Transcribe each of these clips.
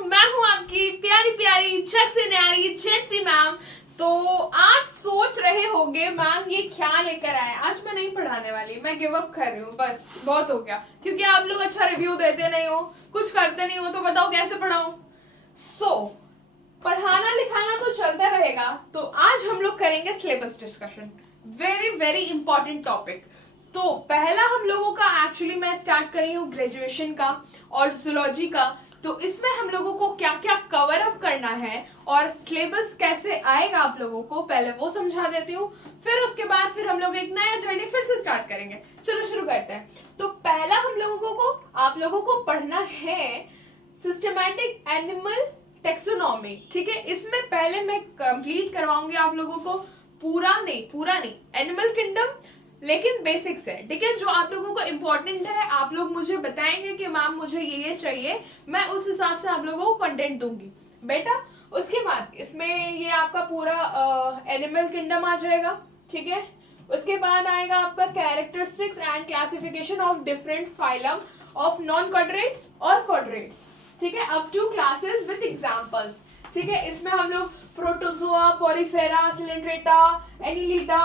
मैं हूँ आपकी प्यारी प्यारी चक से न्यारी चेंसी मैम। तो आप सोच रहे होंगे मैम ये क्या लेकर आए, आज मैं नहीं पढ़ाने वाली, मैं गिव अप कर रही हूँ, बस बहुत हो गया। क्योंकि आप लोग अच्छा रिव्यू देते नहीं हो, कुछ करते नहीं हो, तो बताओ कैसे पढ़ाऊं। पढ़ाना लिखाना तो चलता रहेगा। तो आज हम लोग करेंगे syllabus discussion, very very important topic. तो पहला हम लोगों का एक्चुअली मैं स्टार्ट कर रही हूँ ग्रेजुएशन का और जूलॉजी का। तो इसमें हम लोगों को क्या क्या कवर अप करना है और सिलेबस कैसे आएगा आप लोगों को, पहले वो समझा देती हूँ। फिर उसके बाद फिर हम लोग एक नया जर्नी फिर से स्टार्ट करेंगे। चलो शुरू करते हैं। तो पहला हम लोगों को आप लोगों को पढ़ना है सिस्टमैटिक एनिमल टेक्सोनॉमी। ठीक है, इसमें पहले मैं कंप्लीट करवाऊंगी आप लोगों को, पूरा नहीं एनिमल किंगडम, लेकिन बेसिक्स है। ठीक है, जो आप लोगों को इम्पोर्टेंट है आप लोग मुझे बताएंगे कि मैम मुझे ये चाहिए, मैं उस हिसाब से आप लोगों को कंटेंट दूंगी बेटा। उसके बाद इसमें ये आपका पूरा एनिमल किंगडम आ जाएगा। ठीक है, उसके बाद आएगा आपका characteristics and classification of different phylum of non chordates और क्वाड्रेट्स। ठीक है, up to classes with examples. ठीक है, इसमें हम लोग प्रोटोजोआ, पोरिफेरा, सिलेंड्रेटा, एनिलिडा,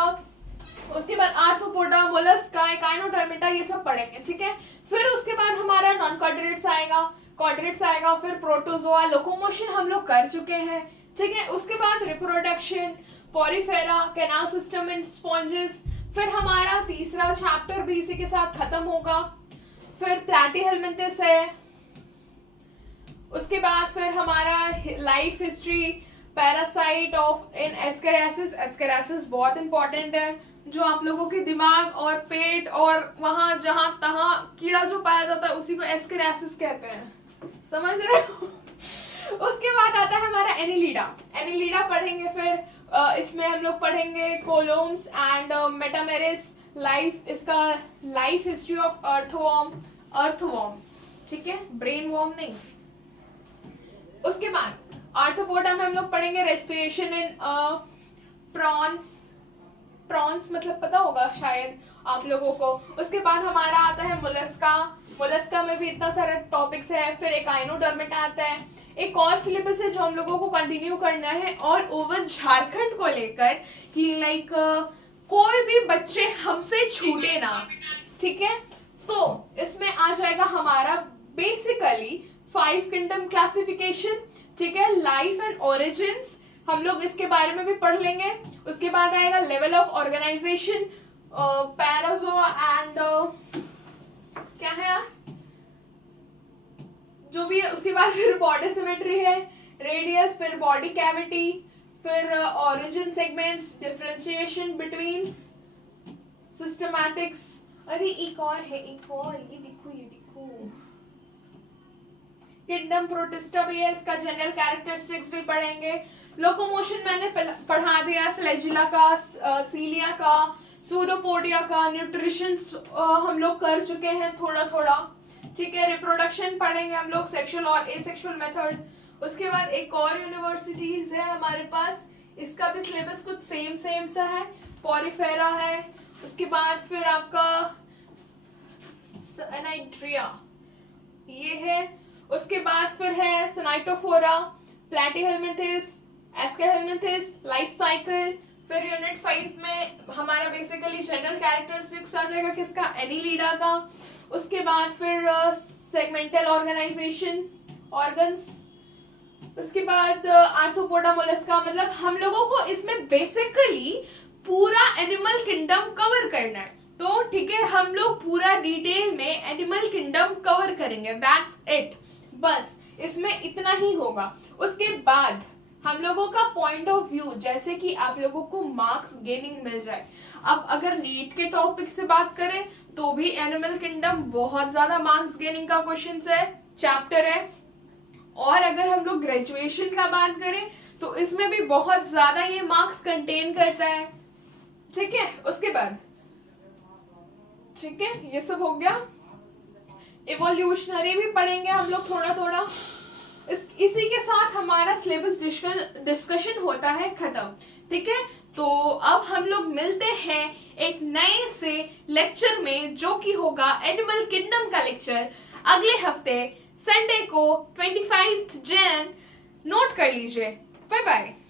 उसके बाद आर्थ्रोपोडा, मोलस्का, एकाइनोडर्मेटा, ये सब पढ़ेंगे। ठीक है, फिर उसके बाद हमारा नॉन क्वाड्रेट्स आएगा, फिर प्रोटोजोआ, लोकोमोशन हम लोग कर चुके हैं। ठीक है, उसके बाद reproduction, Porifera, canal system in sponges, फिर हमारा तीसरा चैप्टर भी इसी के साथ खत्म होगा। फिर प्लैटीहेल्मिंथस है, उसके बाद फिर हमारा life history, parasite of in ascariasis बहुत इंपॉर्टेंट है, जो आप लोगों के दिमाग और पेट और वहां जहां तहां कीड़ा जो पाया जाता है उसी को एस्केरेसिस कहते हैं, समझ रहे हो। उसके बाद आता है हमारा एनिलिडा पढ़ेंगे। फिर इसमें हम लोग पढ़ेंगे कोलोम्स एंड मेटामेरिस, इसका लाइफ हिस्ट्री ऑफ अर्थवॉर्म। ठीक है, ब्रेन वॉर्म नहीं। उसके बाद आर्थ्रोपोडा में हम लोग पढ़ेंगे रेस्पिरेशन इन प्रॉन्स मतलब पता होगा शायद आप लोगों को। उसके बाद हमारा आता है मोलस्का में भी इतना सारा टॉपिक्स है। फिर एकाइनोडर्मेटा आता है। एक और सिलेबस है जो हम लोगों को कंटिन्यू करना है ऑल ओवर झारखंड को लेकर, कि लाइक कोई भी बच्चे हमसे छूटे ना। ठीक है, तो इसमें आ जाएगा हमारा बेसिकली 5 किंगडम क्लासिफिकेशन। ठीक है, लाइफ एंड ओरिजिन्स हम लोग इसके बारे में भी पढ़ लेंगे। उसके बाद आएगा level of organisation, parazoa and क्या है यार जो भी है। उसके बाद फिर बॉडी सिमेट्री है, रेडियस, फिर बॉडी कैविटी, फिर origin segments, differentiation between systematics. अरे एक और है, ये देखो किंगडम प्रोटिस्टा भी है, इसका जनरल कैरेक्टरिस्टिक्स भी पढ़ेंगे। लोकोमोशन मैंने पढ़ा दिया, फ्लैजिला का, सीलिया का, सूडोपोडिया का, न्यूट्रिशन हम लोग कर चुके हैं थोड़ा थोड़ा। ठीक है, रिप्रोडक्शन पढ़ेंगे हम लोग, सेक्सुअल और एसेक्सुअल मेथड। उसके बाद एक और यूनिवर्सिटीज है हमारे पास, इसका भी सिलेबस कुछ सेम सा है, पोरिफेरा है। उसके बाद फिर आपका एनाइड्रिया ये है। उसके बाद फिर है सनाइटोफोरा, प्लैटीहेल्मिंथस, एस्केहेल्मिंथस, लाइफ साइकिल। फिर यूनिट 5 में हमारा बेसिकली जनरल कैरेक्टरिस्टिक्स आ जाएगा किसका, एनिलिडा का। उसके बाद फिर सेगमेंटल ऑर्गेनाइजेशन, ऑर्गन्स। उसके बाद आर्थ्रोपोडा, मोलस्का, मतलब हम लोगों को इसमें बेसिकली पूरा एनिमल किंगडम कवर करना है। तो ठीक है, हम लोग पूरा डिटेल में एनिमल किंगडम कवर करेंगे, दैट्स इट, बस इसमें इतना ही होगा। उसके बाद हम लोगों का पॉइंट ऑफ व्यू, जैसे कि आप लोगों को मार्क्स गेनिंग मिल जाए। अब अगर नीट के टॉपिक से बात करें तो भी एनिमल किंगडम बहुत ज्यादा मार्क्स गेनिंग का क्वेश्चन है, चैप्टर है। और अगर हम लोग ग्रेजुएशन का बात करें तो इसमें भी बहुत ज्यादा ये मार्क्स कंटेन करता है। ठीक है, उसके बाद ठीक है, ये सब हो गया। इवोल्यूशनरी भी पढ़ेंगे हम लोग थोड़ा। इसी के साथ हमारा सिलेबस डिस्कशन होता है खत्म। ठीक है, तो अब हम लोग मिलते हैं एक नए से लेक्चर में, जो कि होगा एनिमल किंगडम का लेक्चर अगले हफ्ते संडे को 25 जैन नोट कर लीजिए। Bye bye.